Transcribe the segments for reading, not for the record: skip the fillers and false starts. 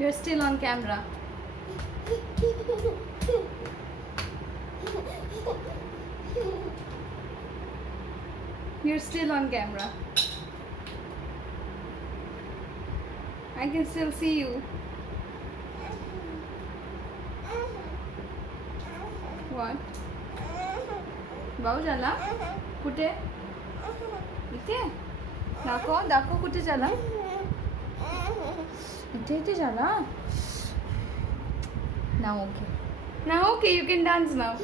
You're still on camera. You're still on camera. I can still see you. What? भाऊ झाला? कुठे? इथे? दाखव कुठे झाला? इथे झाला? Now okay, you can dance now.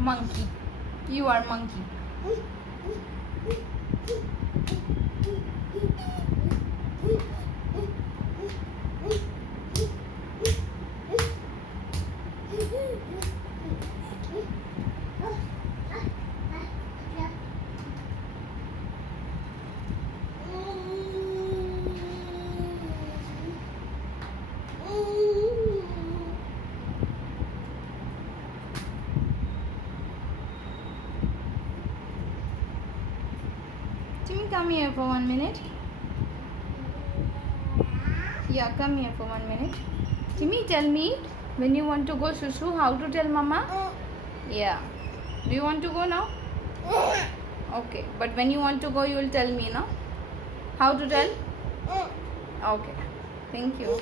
Monkey. You are monkey. Timmy, come here for 1 minute. Yeah, come here for 1 minute. Timmy, tell me, when you want to go shushu, how to tell mama? Yeah. Do you want to go now? Okay. But when you want to go, you will tell me, no? How to tell? Okay. Thank you.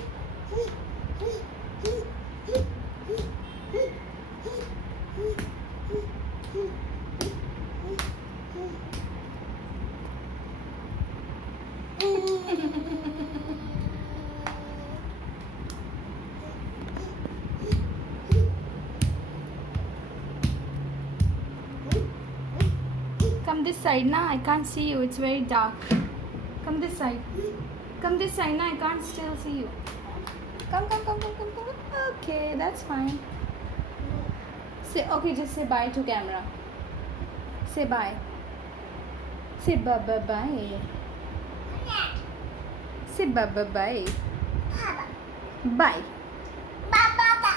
Come this side now, I can't see you, it's very dark. Come this side. Come this side now, I can't still see you. Come. Okay, that's fine. Say, okay, just say bye to camera. Say bye. Say bye. Say bye. Bye.